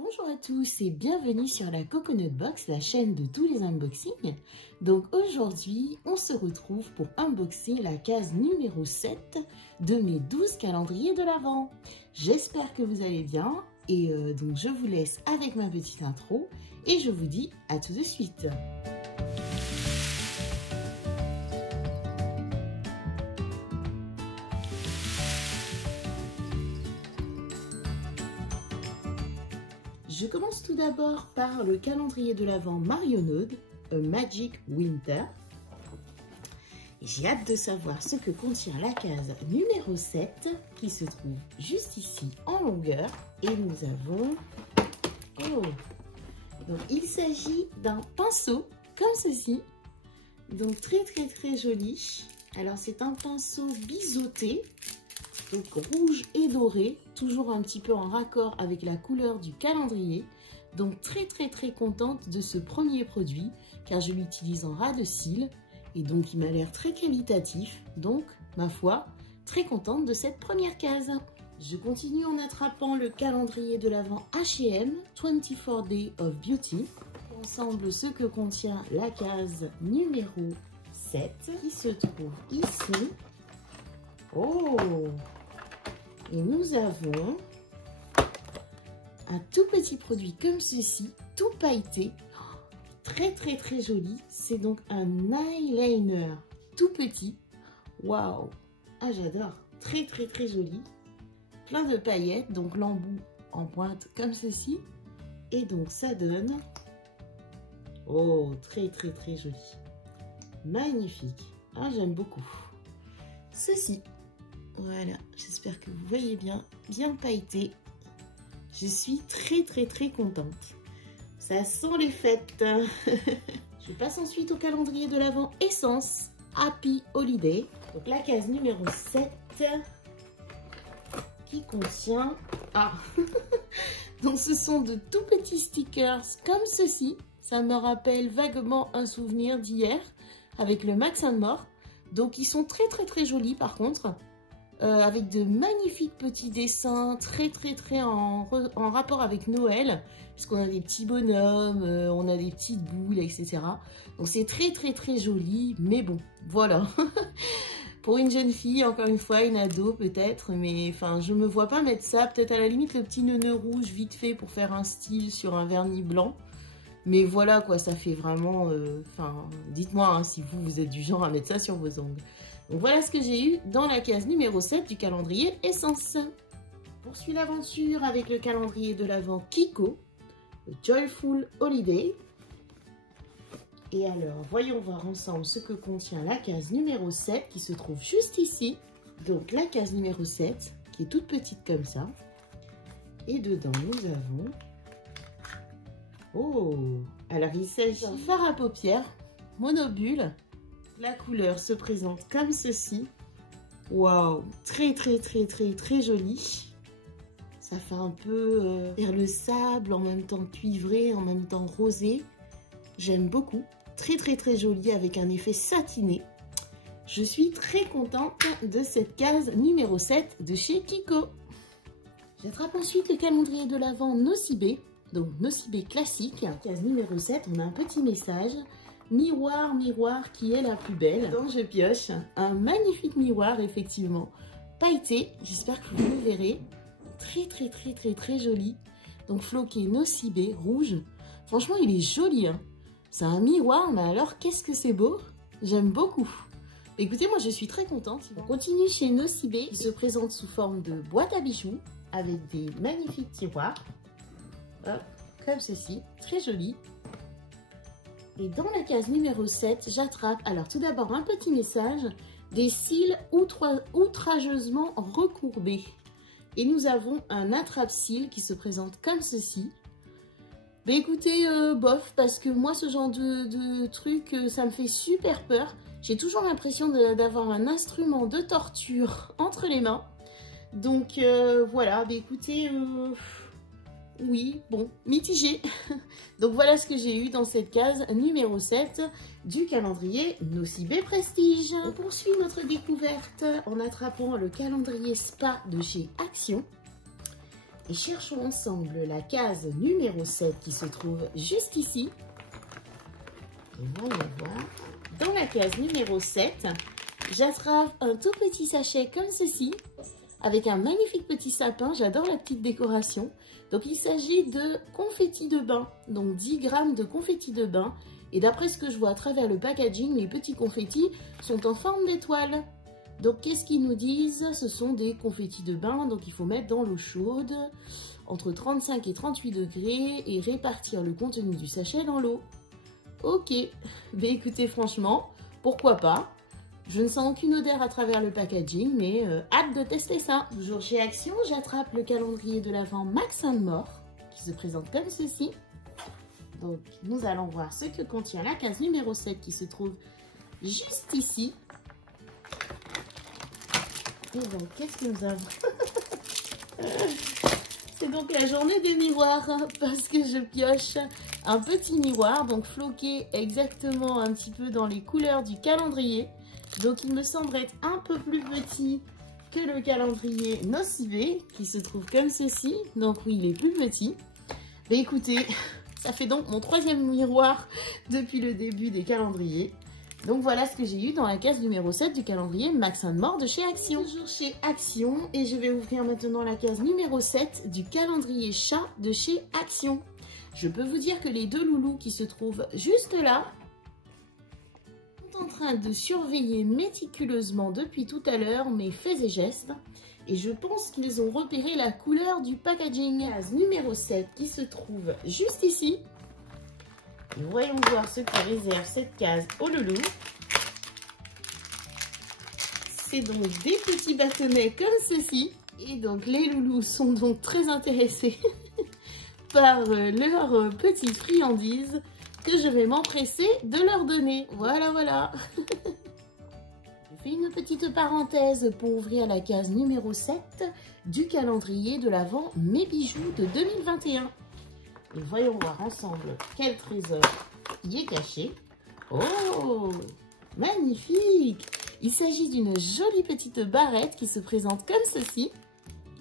Bonjour à tous et bienvenue sur la Coconut Box, la chaîne de tous les unboxings. Donc aujourd'hui, on se retrouve pour unboxer la case numéro 7 de mes 12 calendriers de l'Avent. J'espère que vous allez bien et donc je vous laisse avec ma petite intro et je vous dis à tout de suite. Je commence tout d'abord par le calendrier de l'Avent Marionneud, A Magic Winter. J'ai hâte de savoir ce que contient la case numéro 7 qui se trouve juste ici en longueur. Et nous avons... Oh! Donc il s'agit d'un pinceau comme ceci. Donc très joli. Alors c'est un pinceau biseauté. Donc rouge et doré, toujours un petit peu en raccord avec la couleur du calendrier. Donc très contente de ce premier produit car je l'utilise en ras de cils et donc il m'a l'air très qualitatif. Donc ma foi, très contente de cette première case. Je continue en attrapant le calendrier de l'Avent H&M 24 Days of Beauty. Ensemble ce que contient la case numéro 7 qui se trouve ici. Oh! Et nous avons un tout petit produit comme ceci, tout pailleté, très joli. C'est donc un eyeliner tout petit. Waouh! Ah j'adore, très joli. Plein de paillettes, donc l'embout en pointe comme ceci. Et donc ça donne, oh très joli. Magnifique, ah j'aime beaucoup. Ceci. Voilà, j'espère que vous voyez bien pailleté. Je suis très contente. Ça sent les fêtes. Je passe ensuite au calendrier de l'Avent Essence Happy Holiday. Donc la case numéro 7 qui contient... Ah donc ce sont de tout petits stickers comme ceci. Ça me rappelle vaguement un souvenir d'hier avec le Max & More. Donc ils sont très jolis par contre. Avec de magnifiques petits dessins, très en rapport avec Noël, puisqu'on a des petits bonhommes, on a des petites boules, etc. Donc c'est très joli, mais bon, voilà. Pour une jeune fille, encore une fois, une ado peut-être, mais enfin, je me vois pas mettre ça, peut-être à la limite le petit nœud rouge vite fait pour faire un style sur un vernis blanc. Mais voilà quoi, ça fait vraiment, dites-moi hein, si vous êtes du genre à mettre ça sur vos ongles. Donc voilà ce que j'ai eu dans la case numéro 7 du calendrier Essence. Poursuis l'aventure avec le calendrier de l'Avent Kiko, Joyful Holiday. Et alors, voyons voir ensemble ce que contient la case numéro 7 qui se trouve juste ici. Donc la case numéro 7 qui est toute petite comme ça. Et dedans nous avons... Oh! Alors il s'agit d'un fard à paupières monobule. La couleur se présente comme ceci. Waouh, très joli. Ça fait un peu vers le sable, en même temps cuivré, en même temps rosé. J'aime beaucoup. Très joli avec un effet satiné. Je suis très contente de cette case numéro 7 de chez Kiko. J'attrape ensuite le calendrier de l'Avent Nocibé. Donc Nocibé classique. Case numéro 7, on a un petit message. Miroir, miroir, qui est la plus belle? Donc je pioche un magnifique miroir, effectivement, pailleté, j'espère que vous le verrez. Très joli. Donc floqué Nocibé, rouge. Franchement, il est joli, hein. C'est un miroir, mais alors, qu'est-ce que c'est beau? J'aime beaucoup. Écoutez, moi, je suis très contente. On continue chez Nocibé, qui se présente sous forme de boîte à bijoux, avec des magnifiques tiroirs. Hop, comme ceci, très joli. Et dans la case numéro 7, j'attrape, alors tout d'abord un petit message, des cils outrageusement recourbés. Et nous avons un attrape-cils qui se présente comme ceci. Mais écoutez, bof, parce que moi ce genre de truc, ça me fait super peur. J'ai toujours l'impression d'avoir un instrument de torture entre les mains. Donc voilà, mais écoutez... Oui, bon, mitigé. Donc voilà ce que j'ai eu dans cette case numéro 7 du calendrier Nocibé Prestige. On poursuit notre découverte en attrapant le calendrier Spa de chez Action. Et cherchons ensemble la case numéro 7 qui se trouve juste ici. Et voyons voir. Dans la case numéro 7, j'attrape un tout petit sachet comme ceci, avec un magnifique petit sapin. J'adore la petite décoration. Donc il s'agit de confetti de bain, donc 10 grammes de confetti de bain. Et d'après ce que je vois à travers le packaging, les petits confettis sont en forme d'étoile. Donc qu'est-ce qu'ils nous disent? Ce sont des confettis de bain, donc il faut mettre dans l'eau chaude entre 35 et 38 degrés et répartir le contenu du sachet dans l'eau. Ok, mais écoutez, franchement, pourquoi pas? Je ne sens aucune odeur à travers le packaging, mais hâte de tester ça. Toujours chez Action, j'attrape le calendrier de l'Avent Max & More, qui se présente comme ceci. Donc, nous allons voir ce que contient la case numéro 7, qui se trouve juste ici. Et donc, qu'est-ce que nous avons? C'est donc la journée des miroirs, parce que je pioche un petit miroir, donc floqué exactement un petit peu dans les couleurs du calendrier. Donc il me semble être un peu plus petit que le calendrier Nocivé, qui se trouve comme ceci. Donc oui, il est plus petit. Mais écoutez, ça fait donc mon 3e miroir depuis le début des calendriers. Donc voilà ce que j'ai eu dans la case numéro 7 du calendrier Max & More de chez Action. Toujours chez Action, et je vais ouvrir maintenant la case numéro 7 du calendrier chat de chez Action. Je peux vous dire que les deux loulous qui se trouvent juste là sont en train de surveiller méticuleusement depuis tout à l'heure mes faits et gestes. Et je pense qu'ils ont repéré la couleur du packaging. Case numéro 7 qui se trouve juste ici. Et voyons voir ce que réserve cette case aux loulous. C'est donc des petits bâtonnets comme ceci. Et donc les loulous sont donc très intéressés par leurs petites friandises que je vais m'empresser de leur donner. Voilà, voilà. Je fais une petite parenthèse pour ouvrir la case numéro 7 du calendrier de l'Avent Mes Bijoux de 2021. Et voyons voir ensemble quel trésor y est caché. Oh, magnifique! Il s'agit d'une jolie petite barrette qui se présente comme ceci.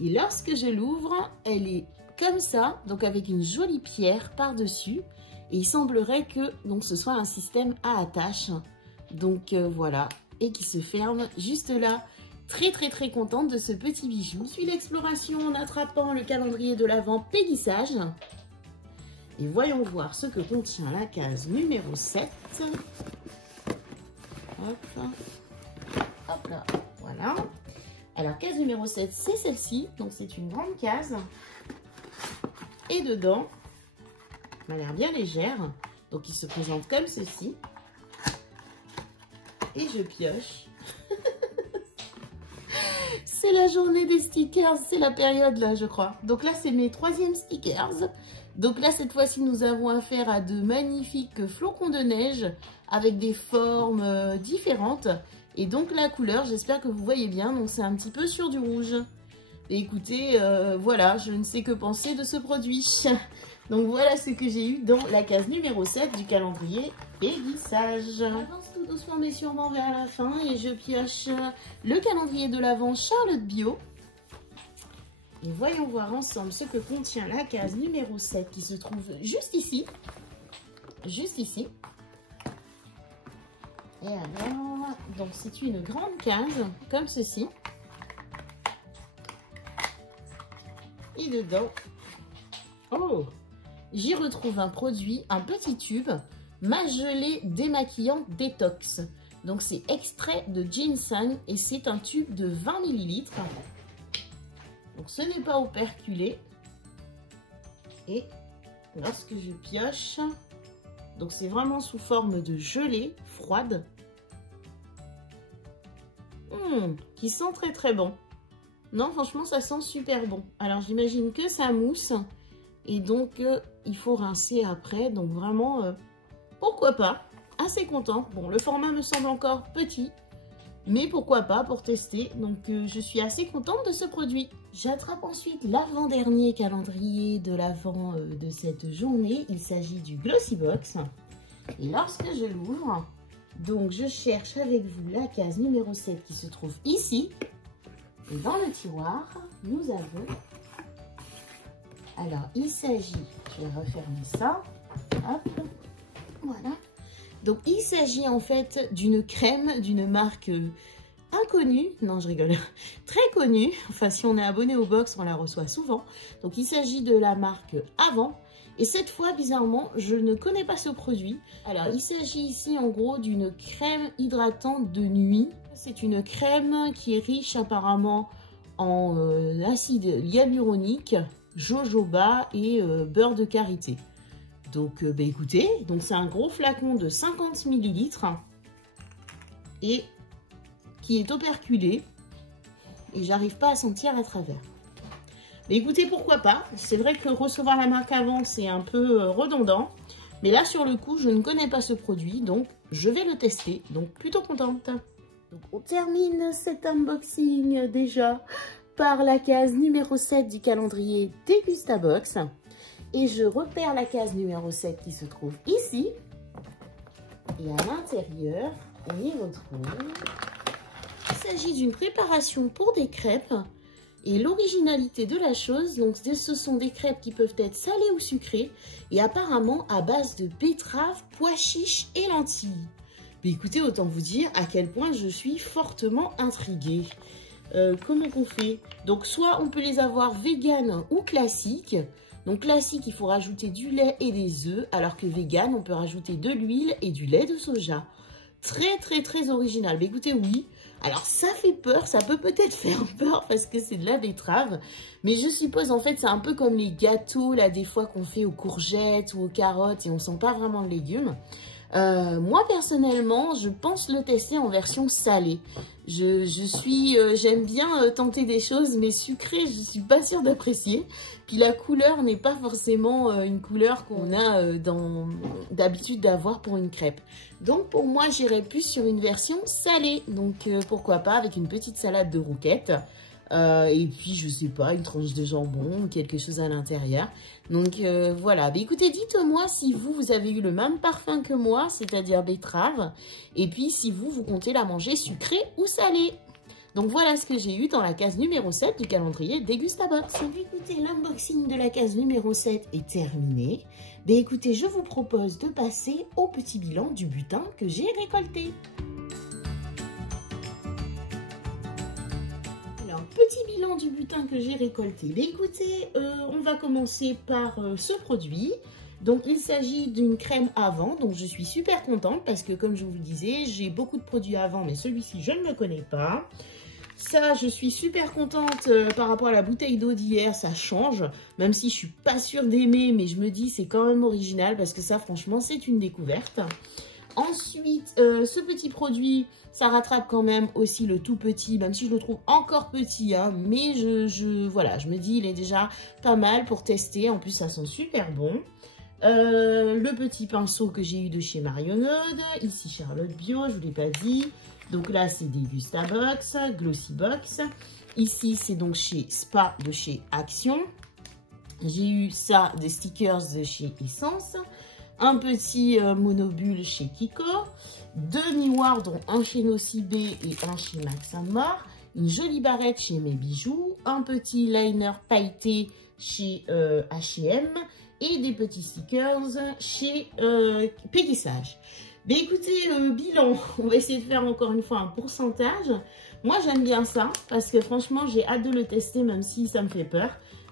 Et lorsque je l'ouvre, elle est comme ça, donc avec une jolie pierre par-dessus. Et il semblerait que donc, ce soit un système à attache. Donc voilà, et qui se ferme juste là. Très très très contente de ce petit bijou. Je suis l'exploration en attrapant le calendrier de l'Avent Péguissage. Et voyons voir ce que contient la case numéro 7. Hop, hop là, voilà. Alors, case numéro 7, c'est celle-ci. Donc, c'est une grande case. Et dedans, elle a l'air bien légère. Donc, il se présente comme ceci. Et je pioche. C'est la journée des stickers. C'est la période là, je crois. Donc là, c'est mes 3e stickers. Donc là, cette fois-ci, nous avons affaire à de magnifiques flocons de neige avec des formes différentes. Et donc la couleur, j'espère que vous voyez bien, donc c'est un petit peu sur du rouge. Et écoutez, voilà, je ne sais que penser de ce produit. Donc voilà ce que j'ai eu dans la case numéro 7 du calendrier Péguissage. J'avance tout doucement mais sûrement vers la fin et je pioche le calendrier de l'Avent Charlotte Bio. Et voyons voir ensemble ce que contient la case numéro 7 qui se trouve juste ici. Juste ici. Et alors, donc c'est une grande case comme ceci. Et dedans, oh, j'y retrouve un produit, un petit tube, ma gelée démaquillante détox. Donc c'est extrait de ginseng et c'est un tube de 20 ml. Donc ce n'est pas operculé. Et lorsque je pioche, donc c'est vraiment sous forme de gelée froide. Qui sent très très bon. Non, franchement, ça sent super bon. Alors j'imagine que ça mousse. Et donc il faut rincer après. Donc vraiment, pourquoi pas. Assez contente. Bon, le format me semble encore petit. Mais pourquoi pas pour tester. Donc je suis assez contente de ce produit. J'attrape ensuite l'avant-dernier calendrier de l'Avent de cette journée. Il s'agit du Glossy Box. Et lorsque je l'ouvre, donc je cherche avec vous la case numéro 7 qui se trouve ici. Et dans le tiroir, nous avons Alors, il s'agit, je vais refermer ça. Hop, voilà. Donc, il s'agit en fait d'une crème d'une marque inconnue. Non, je rigole. Très connue. Enfin, si on est abonné au box, on la reçoit souvent. Donc, il s'agit de la marque Avant. Et cette fois, bizarrement, je ne connais pas ce produit. Alors, il s'agit ici en gros d'une crème hydratante de nuit. C'est une crème qui est riche apparemment en acide hyaluronique, jojoba et beurre de karité. Donc, écoutez, c'est un gros flacon de 50 ml et qui est operculé et j'arrive pas à sentir à travers. Mais écoutez, pourquoi pas. C'est vrai que recevoir la marque Avant, c'est un peu redondant. Mais là, sur le coup, je ne connais pas ce produit, donc je vais le tester. Donc, plutôt contente. Donc, on termine cet unboxing déjà par la case numéro 7 du calendrier Dégustabox. Et je repère la case numéro 7 qui se trouve ici. Et à l'intérieur, on y retrouve... Il s'agit d'une préparation pour des crêpes. Et l'originalité de la chose, donc ce sont des crêpes qui peuvent être salées ou sucrées et apparemment à base de betteraves, pois chiches et lentilles. Mais écoutez, autant vous dire à quel point je suis fortement intriguée. Comment qu'on fait? Donc soit on peut les avoir vegan ou classiques. Donc classique, il faut rajouter du lait et des œufs, alors que vegan, on peut rajouter de l'huile et du lait de soja. Très original. Mais écoutez, oui. Alors ça fait peur, ça peut peut-être faire peur parce que c'est de la betterave. Mais je suppose en fait c'est un peu comme les gâteaux là des fois qu'on fait aux courgettes ou aux carottes et on sent pas vraiment le légume. Moi personnellement je pense le tester en version salée. J'aime bien tenter des choses mais sucrées je suis pas sûre d'apprécier. Puis la couleur n'est pas forcément une couleur qu'on a d'habitude d'avoir pour une crêpe. Donc pour moi j'irais plus sur une version salée. Donc pourquoi pas avec une petite salade de rouquette. Et puis je sais pas, une tranche de jambon ou quelque chose à l'intérieur. Donc voilà, mais écoutez, dites-moi si vous avez eu le même parfum que moi, c'est-à-dire betterave. Et puis si vous comptez la manger sucrée ou salée. Donc voilà ce que j'ai eu dans la case numéro 7 du calendrier Dégustabox. Écoutez, l'unboxing de la case numéro 7 est terminé. Mais écoutez, je vous propose de passer au petit bilan du butin que j'ai récolté. Petit bilan du butin que j'ai récolté. Mais écoutez, on va commencer par ce produit. Donc il s'agit d'une crème Avant. Donc je suis super contente parce que comme je vous le disais, j'ai beaucoup de produits Avant, mais celui-ci je ne le connais pas. Ça, je suis super contente par rapport à la bouteille d'eau d'hier, ça change. Même si je suis pas sûre d'aimer, mais je me dis c'est quand même original parce que ça franchement c'est une découverte. Ensuite, ce petit produit, ça rattrape quand même aussi le tout petit, même si je le trouve encore petit, hein, mais voilà, je me dis, il est déjà pas mal pour tester. En plus, ça sent super bon. Le petit pinceau que j'ai eu de chez Marionode, ici Charlotte Bio, je ne vous l'ai pas dit. Donc là, c'est Dégustabox, Glossybox. Ici, c'est donc chez Spa de chez Action. J'ai eu ça, des stickers de chez Essence. Un petit monobule chez Kiko, 2 miroirs dont un chez Nocibé et un chez Max Mort, une jolie barrette chez Mes Bijoux, un petit liner pailleté chez H&M et des petits stickers chez Peggy Sage. Mais écoutez, bilan, on va essayer de faire encore une fois un pourcentage. Moi j'aime bien ça parce que franchement j'ai hâte de le tester même si ça me fait peur.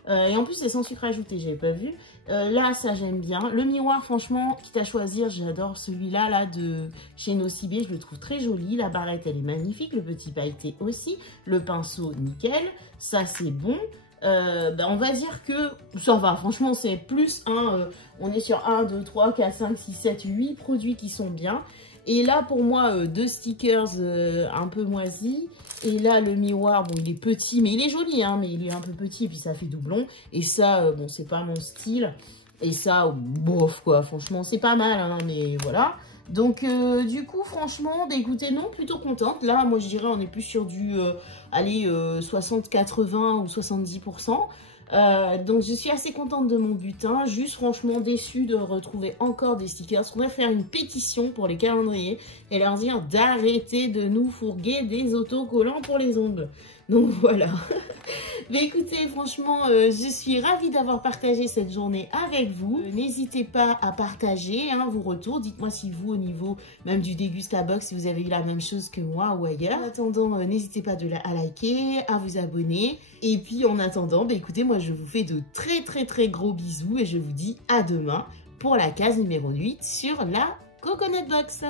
Et en plus c'est sans sucre ajouté, j'avais pas vu. Là ça j'aime bien. Le miroir franchement, quitte à choisir, j'adore celui-là là de chez Nocibé, je le trouve très joli. La barrette elle est magnifique, le petit pailleté aussi. Le pinceau nickel, ça c'est bon. On va dire que ça va, franchement c'est plus on est sur 1, 2, 3, 4, 5, 6, 7, 8 produits qui sont bien. Et là pour moi 2 stickers un peu moisis. Et là le miroir, bon il est petit mais il est joli hein, mais il est un peu petit et puis ça fait doublon. Et ça bon c'est pas mon style. Et ça bof quoi, franchement c'est pas mal hein, mais voilà. Donc du coup franchement écoutez non plutôt contente. Là moi je dirais on est plus sur du 60, 80 ou 70%. Donc je suis assez contente de mon butin. Juste franchement déçue de retrouver encore des stickers. On va faire une pétition pour les calendriers et leur dire d'arrêter de nous fourguer des autocollants pour les ongles. Donc voilà. Mais écoutez, franchement, je suis ravie d'avoir partagé cette journée avec vous. N'hésitez pas à partager vos retours. Dites-moi si vous, au niveau même du Dégustabox, si vous avez eu la même chose que moi ou ailleurs. En attendant, n'hésitez pas à liker, à vous abonner. Et puis en attendant, écoutez, moi je vous fais de très très très gros bisous et je vous dis à demain pour la case numéro 8 sur la Coconut Box.